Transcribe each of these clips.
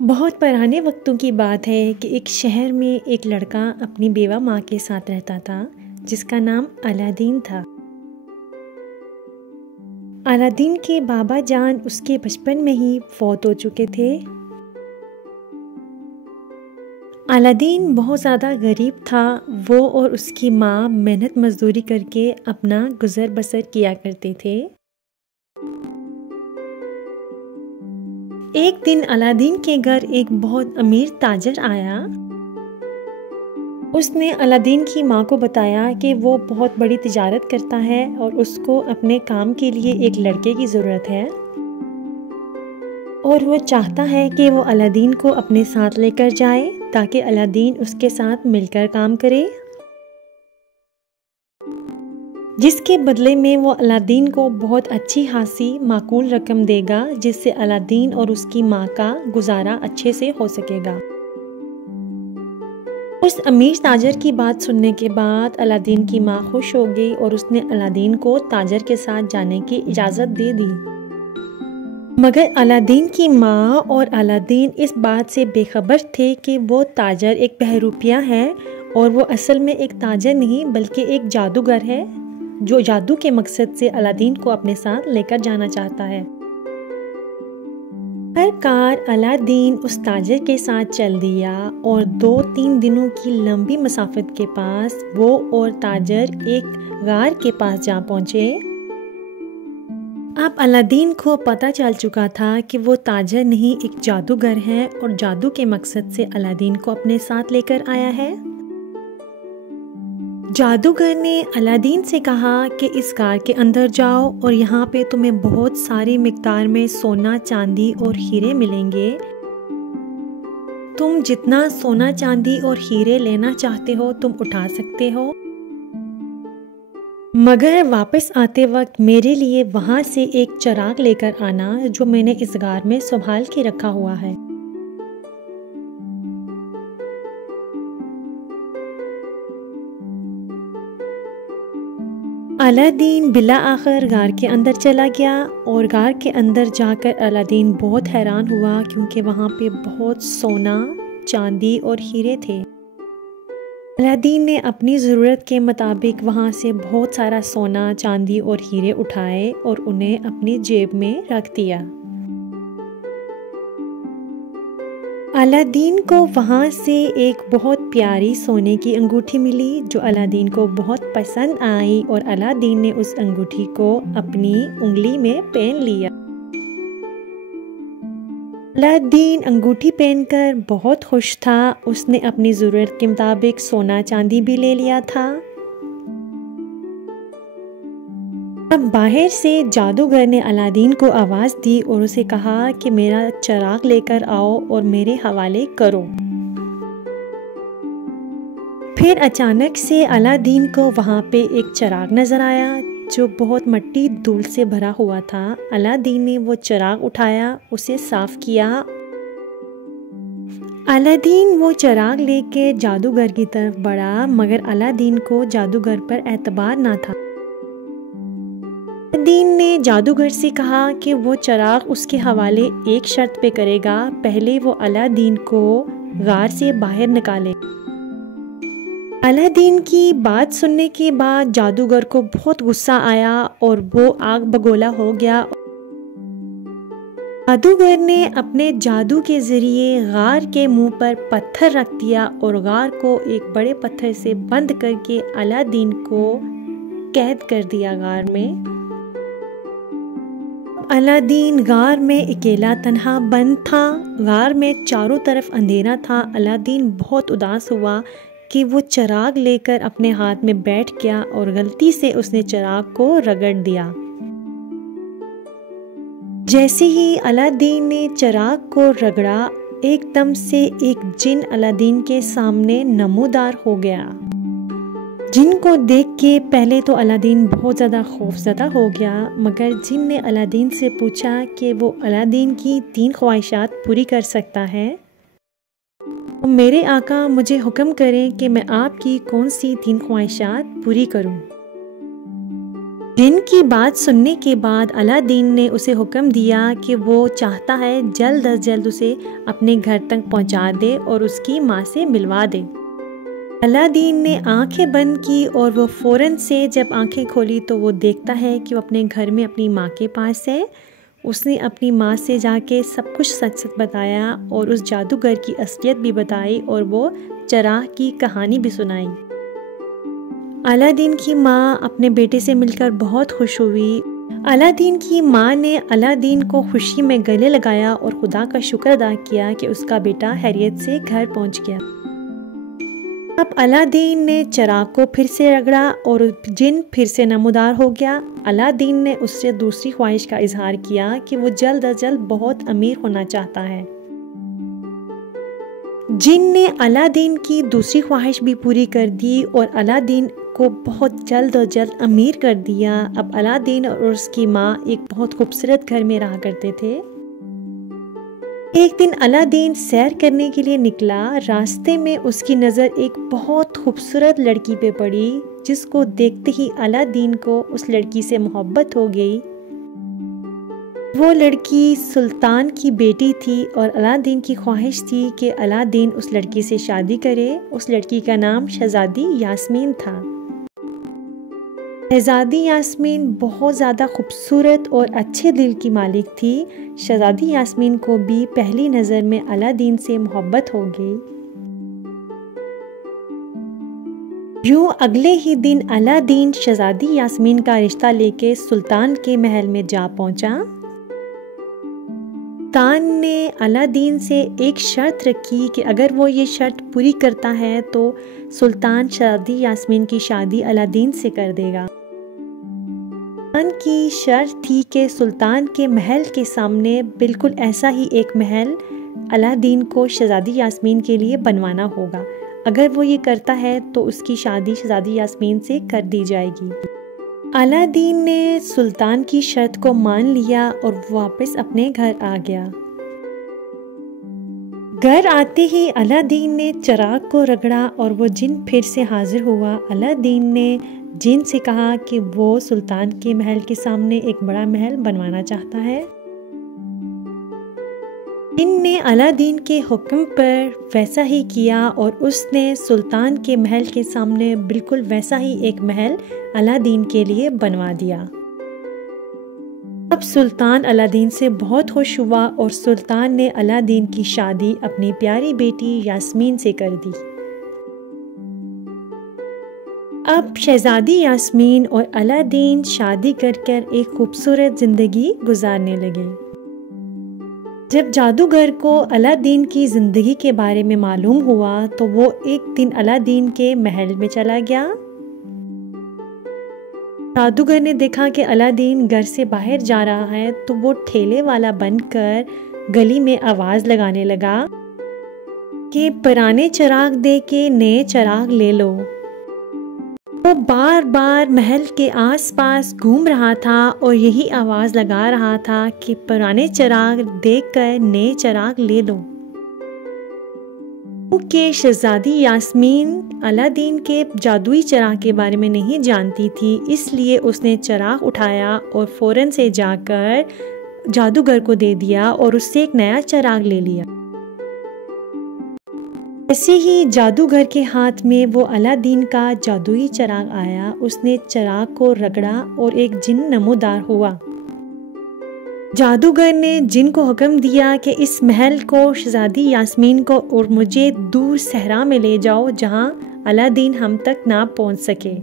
بہت پرانے وقتوں کی بات ہے کہ ایک شہر میں ایک لڑکا اپنی بیوہ ماں کے ساتھ رہتا تھا جس کا نام الادین تھا۔ الادین کے بابا جان اس کے بچپن میں ہی فوت ہو چکے تھے۔ الادین بہت زیادہ غریب تھا۔ وہ اور اس کی ماں محنت مزدوری کر کے اپنا گزر بسر کیا کرتے تھے۔ ایک دن الادین کے گھر ایک بہت امیر تاجر آیا۔ اس نے الادین کی ماں کو بتایا کہ وہ بہت بڑی تجارت کرتا ہے اور اس کو اپنے کام کے لیے ایک لڑکے کی ضرورت ہے اور وہ چاہتا ہے کہ وہ الادین کو اپنے ساتھ لے کر جائے تاکہ الادین اس کے ساتھ مل کر کام کرے، جس کے بدلے میں وہ الادین کو بہت اچھی خاصی معقول رقم دے گا جس سے الادین اور اس کی ماں کا گزارا اچھے سے ہو سکے گا۔ اس امیر تاجر کی بات سننے کے بعد الادین کی ماں خوش ہو گئی اور اس نے الادین کو تاجر کے ساتھ جانے کی اجازت دے دی۔ مگر الادین کی ماں اور الادین اس بات سے بے خبر تھے کہ وہ تاجر ایک بہروپیہ ہے اور وہ اصل میں ایک تاجر نہیں بلکہ ایک جادوگر ہے جو جادو کے مقصد سے الادین کو اپنے ساتھ لے کر جانا چاہتا ہے۔ ہر کار الادین اس تاجر کے ساتھ چل دیا اور 2-3 دنوں کی لمبی مسافت کے پاس وہ اور تاجر ایک غار کے پاس جا پہنچے۔ اب الادین کو پتہ چل چکا تھا کہ وہ تاجر نہیں ایک جادوگر ہے اور جادو کے مقصد سے الادین کو اپنے ساتھ لے کر آیا ہے۔ جادوگر نے الادین سے کہا کہ اس غار کے اندر جاؤ اور یہاں پہ تمہیں بہت ساری مقدار میں سونا، چاندی اور ہیرے ملیں گے۔ تم جتنا سونا، چاندی اور ہیرے لینا چاہتے ہو تم اٹھا سکتے ہو، مگر واپس آتے وقت میرے لیے وہاں سے ایک چراغ لے کر آنا جو میں نے اس غار میں سنبھال کے رکھا ہوا ہے۔ الادین بالآخر غار کے اندر چلا گیا اور غار کے اندر جا کر الادین بہت حیران ہوا کیونکہ وہاں پہ بہت سونا، چاندی اور ہیرے تھے۔ الادین نے اپنی ضرورت کے مطابق وہاں سے بہت سارا سونا، چاندی اور ہیرے اٹھائے اور انہیں اپنی جیب میں رکھ دیا۔ الادین کو وہاں سے ایک بہت پیاری سونے کی انگوٹھی ملی جو الادین کو بہت پسند آئی اور الادین نے اس انگوٹھی کو اپنی انگلی میں پہن لیا۔ الادین انگوٹھی پہن کر بہت خوش تھا۔ اس نے اپنی ضرورت کے مطابق سونا، چاندی بھی لے لیا تھا۔ اب باہر سے جادوگر نے الادین کو آواز دی اور اسے کہا کہ میرا چراغ لے کر آؤ اور میرے حوالے کرو۔ پھر اچانک سے الادین کو وہاں پہ ایک چراغ نظر آیا جو بہت مٹی دھول سے بھرا ہوا تھا۔ الادین نے وہ چراغ اٹھایا، اسے صاف کیا۔ الادین وہ چراغ لے کے جادوگر کی طرف بڑھا مگر الادین کو جادوگر پر اعتبار نہ تھا۔ الادین نے جادوگر سے کہا کہ وہ چراغ اس کے حوالے ایک شرط پہ کرے گا، پہلے وہ الادین کو غار سے باہر نکالے۔ الادین کی بات سننے کے بعد جادوگر کو بہت غصہ آیا اور وہ آگ بگولا ہو گیا۔ جادوگر نے اپنے جادو کے ذریعے غار کے منہ پر پتھر رکھ دیا اور غار کو ایک بڑے پتھر سے بند کر کے الادین کو قید کر دیا غار میں۔ الادین غار میں اکیلا تنہا بند تھا۔ غار میں چاروں طرف اندھیرا تھا۔ الادین بہت اداس ہوا کہ وہ چراغ لے کر اپنے ہاتھ میں بیٹھ گیا اور غلطی سے اس نے چراغ کو رگڑ دیا۔ جیسے ہی الادین نے چراغ کو رگڑا ایک دم سے ایک جن الادین کے سامنے نمودار ہو گیا۔ جن کو دیکھ کے پہلے تو الادین بہت زیادہ خوفزدہ ہو گیا مگر جن نے الادین سے پوچھا کہ وہ الادین کی 3 خواہشات پوری کر سکتا ہے۔ میرے آقا مجھے حکم کریں کہ میں آپ کی کون سی 3 خواہشات پوری کروں۔ جن کی بات سننے کے بعد الادین نے اسے حکم دیا کہ وہ چاہتا ہے جلد از جلد اسے اپنے گھر تک پہنچا دے اور اس کی ماں سے ملوا دے۔ الادین نے آنکھیں بند کی اور وہ فوراً سے جب آنکھیں کھولی تو وہ دیکھتا ہے کہ وہ اپنے گھر میں اپنی ماں کے پاس ہے۔ اس نے اپنی ماں سے جا کے سب کچھ سچ سچ بتایا اور اس جادوگر کی اصلیت بھی بتائی اور وہ چراغ کی کہانی بھی سنائی۔ الادین کی ماں اپنے بیٹے سے مل کر بہت خوش ہوئی۔ الادین کی ماں نے الادین کو خوشی میں گلے لگایا اور خدا کا شکر ادا کیا کہ اس کا بیٹا خیریت سے گھر پہنچ گیا۔ اب الادین نے چراغ کو پھر سے رگڑا اور جن پھر سے نمودار ہو گیا۔ الادین نے اس سے دوسری خواہش کا اظہار کیا کہ وہ جلد از جلد بہت امیر ہونا چاہتا ہے۔ جن نے الادین کی دوسری خواہش بھی پوری کر دی اور الادین کو بہت جلد و جلد امیر کر دیا۔ اب الادین اور اس کی ماں ایک بہت خوبصورت گھر میں رہا کرتے تھے۔ ایک دن الادین سیر کرنے کے لیے نکلا۔ راستے میں اس کی نظر ایک بہت خوبصورت لڑکی پہ پڑی، جس کو دیکھتے ہی الادین کو اس لڑکی سے محبت ہو گئی۔ وہ لڑکی سلطان کی بیٹی تھی اور الادین کی خواہش تھی کہ الادین اس لڑکی سے شادی کرے۔ اس لڑکی کا نام شہزادی یاسمین تھا۔ شہزادی یاسمین بہت زیادہ خوبصورت اور اچھے دل کی مالک تھی۔ شہزادی یاسمین کو بھی پہلی نظر میں الادین سے محبت ہو گئی۔ یوں اگلے ہی دن الادین شہزادی یاسمین کا رشتہ لے کے سلطان کے محل میں جا پہنچا۔ سلطان نے الادین سے ایک شرط رکھی کہ اگر وہ یہ شرط پوری کرتا ہے تو سلطان شہزادی یاسمین کی شادی الادین سے کر دے گا۔ سلطان کی شرط تھی کہ سلطان کے محل کے سامنے بالکل ایسا ہی ایک محل الادین کو شہزادی یاسمین کے لیے بنوانا ہوگا۔ اگر وہ یہ کرتا ہے تو اس کی شادی شہزادی یاسمین سے کر دی جائے گی۔ الادین نے سلطان کی شرط کو مان لیا اور واپس اپنے گھر آ گیا۔ گھر آتے ہی الادین نے چراغ کو رگڑا اور وہ جن پھر سے حاضر ہوا۔ الادین نے جن سے کہا کہ وہ سلطان کے محل کے سامنے ایک بڑا محل بنوانا چاہتا ہے۔ جن نے الادین کے حکم پر ویسا ہی کیا اور اس نے سلطان کے محل کے سامنے بالکل ویسا ہی ایک محل الادین کے لیے بنوا دیا۔ اب سلطان الادین سے بہت خوش ہوا اور سلطان نے الادین کی شادی اپنی پیاری بیٹی یاسمین سے کر دی۔ اب شہزادی یاسمین اور الادین شادی کر ایک خوبصورت زندگی گزارنے لگے۔ جب جادوگر کو الادین کی زندگی کے بارے میں معلوم ہوا تو وہ ایک دن الادین کے محل میں چلا گیا۔ جادوگر نے دیکھا کہ الادین گھر سے باہر جا رہا ہے تو وہ ٹھیلے والا بن کر گلی میں آواز لگانے لگا کہ پرانے چراغ دے کے نئے چراغ لے لو۔ وہ بار بار محل کے آس پاس گھوم رہا تھا اور یہی آواز لگا رہا تھا کہ پرانے چراغ دیکھ کر نئے چراغ لے لو۔ کیونکہ شہزادی یاسمین الادین کے جادوئی چراغ کے بارے میں نہیں جانتی تھی، اس لیے اس نے چراغ اٹھایا اور فوراً سے جا کر جادوگر کو دے دیا اور اس سے ایک نیا چراغ لے لیا۔ ایسے ہی جادوگر کے ہاتھ میں وہ الادین کا جادوئی چراغ آیا۔ اس نے چراغ کو رگڑا اور ایک جن نمودار ہوا۔ جادوگر نے جن کو حکم دیا کہ اس محل کو شہزادی یاسمین کو اور مجھے دور صحرا میں لے جاؤ جہاں الادین ہم تک نہ پہنچ سکے۔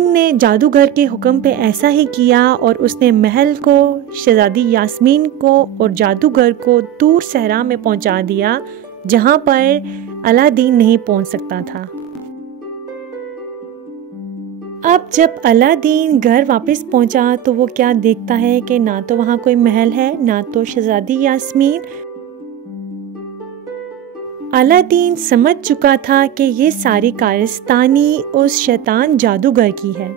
نے جادوگر کے حکم پہ ایسا ہی کیا اور اس نے محل کو، شہزادی یاسمین کو اور جادوگر کو دور صحرا میں پہنچا دیا جہاں پر الادین نہیں پہنچ سکتا تھا۔ اب جب الادین گھر واپس پہنچا تو وہ کیا دیکھتا ہے کہ نہ تو وہاں کوئی محل ہے نہ تو شہزادی یاسمین۔ الادین سمجھ چکا تھا کہ یہ ساری کارستانی اس شیطان جادوگر کی ہے۔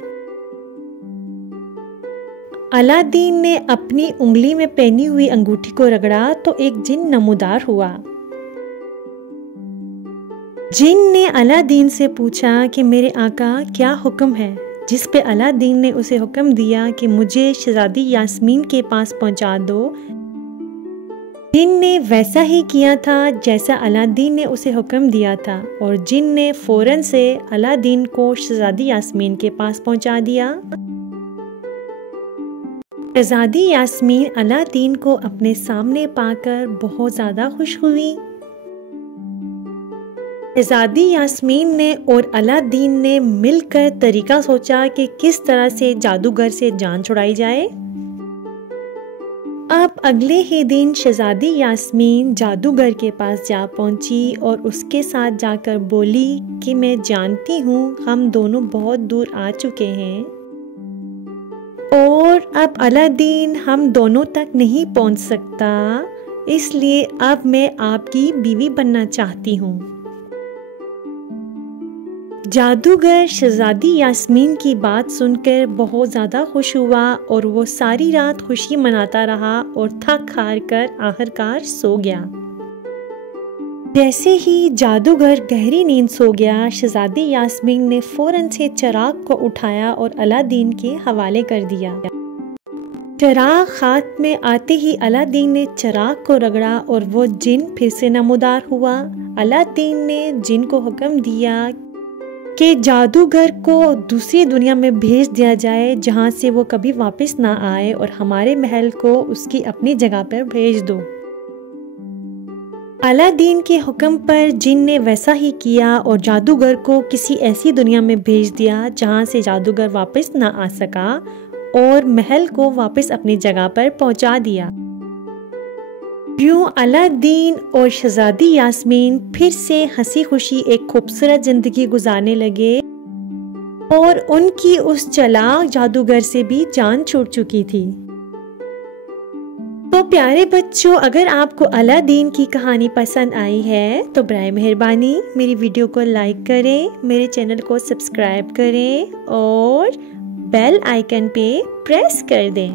الادین نے اپنی انگلی میں پہنی ہوئی انگوٹھی کو رگڑا تو ایک جن نمودار ہوا۔ جن نے الادین سے پوچھا کہ میرے آقا کیا حکم ہے؟ جس پہ الادین نے اسے حکم دیا کہ مجھے شہزادی یاسمین کے پاس پہنچا دو۔ جن نے ویسا ہی کیا تھا جیسا الادین نے اسے حکم دیا تھا، اور جن نے فوراً سے الادین کو شہزادی یاسمین کے پاس پہنچا دیا۔ شہزادی یاسمین الادین کو اپنے سامنے پا کر بہت زیادہ خوش ہوئی۔ شہزادی یاسمین نے اور الادین نے مل کر طریقہ سوچا کہ کس طرح سے جادوگر سے جان چھڑائی جائے۔ اب اگلے ہی دن شہزادی یاسمین جادوگر کے پاس جا پہنچی اور اس کے ساتھ جا کر بولی کہ میں جانتی ہوں ہم دونوں بہت دور آ چکے ہیں اور اب الادین ہم دونوں تک نہیں پہنچ سکتا، اس لیے اب میں آپ کی بیوی بننا چاہتی ہوں۔ جادوگر شہزادی یاسمین کی بات سن کر بہت زیادہ خوش ہوا اور وہ ساری رات خوشی مناتا رہا اور تھک ہار کر آخرکار سو گیا۔ جیسے ہی جادوگر گہری نیند سو گیا، شہزادی یاسمین نے فوراً سے چراغ کو اٹھایا اور الادین کے حوالے کر دیا۔ چراغ ہاتھ میں آتے ہی الادین نے چراغ کو رگڑا اور وہ جن پھر سے نمودار ہوا۔ الادین نے جن کو حکم دیا کہ جادوگر کو دوسری دنیا میں بھیج دیا جائے جہاں سے وہ کبھی واپس نہ آئے، اور ہمارے محل کو اس کی اپنی جگہ پر بھیج دو۔ الادین کے حکم پر جن نے ویسا ہی کیا اور جادوگر کو کسی ایسی دنیا میں بھیج دیا جہاں سے جادوگر واپس نہ آ سکا، اور محل کو واپس اپنی جگہ پر پہنچا دیا۔ یوں الادین اور شہزادی یاسمین پھر سے ہنسی خوشی ایک خوبصورت زندگی گزارنے لگے، اور ان کی اس چلاک جادوگر سے بھی جان چھوٹ چکی تھی۔ تو پیارے بچوں، اگر آپ کو الادین کی کہانی پسند آئی ہے تو برائے مہربانی میری ویڈیو کو لائک کریں، میرے چینل کو سبسکرائب کریں اور بیل آئیکن پہ پریس کر دیں۔